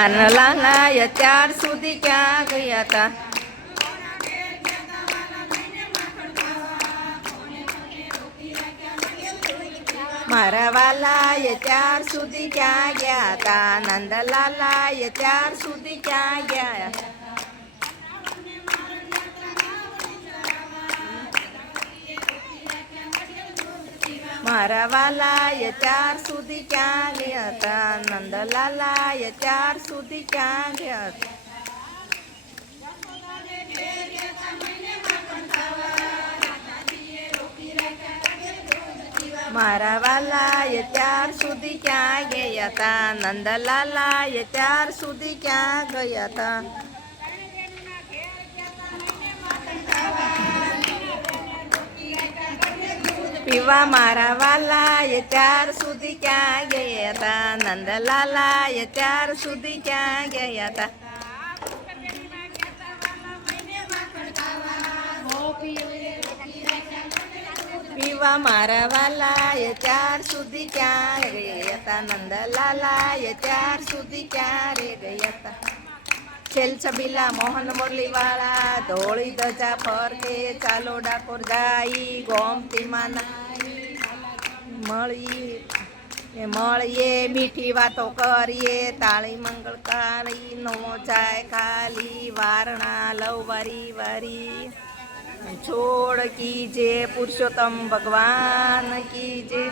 નાનલાલા અત્યાર સુધી ક્યાં ગયા હતા? મારા વાલા અત્યાર સુધી ક્યાં ગયા હતા? નંદલાલા અત્યાર સુધી ક્યાં ગયા? મારા વાલા અત્યાર સુધી ક્યાં ગયા હતા? નંદલાલા અત્યાર સુધી ક્યાં ગયા હતા? મારા વાલા અત્યાર સુધી ક્યાં ગયા હતા? નંદલાલા અત્યાર સુધી ક્યાં ગયા હતા? પીવા મારા વાલા અત્યાર સુધી ક્યાં ગયા હતા? નંદલાલા અત્યાર સુધી ક્યાં ગયા હતા? પીવા મારા વાલા અત્યાર સુધી ક્યાં ગયા હતા? નંદલાલા અત્યાર સુધી ક્યાં રે ગયા હતા? છેલ છબીલા મોહન મુરલી વાળા ધોળી ધજા ફરકે ચાલો ડાકોર જાઈ ગોમતી માના મળીએ મીઠી વાતો કરીએ તાળી મંગળ કાળી નો જાય ખાલી વારણા લવ વારી છોડ કીજે પુરુષોત્તમ ભગવાન કીજે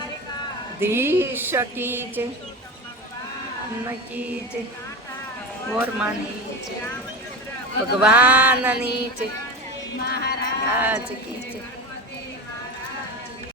ધીશ કીજે કીજે વરમાની છે ભગવાનની છે મહારાજ કી છે।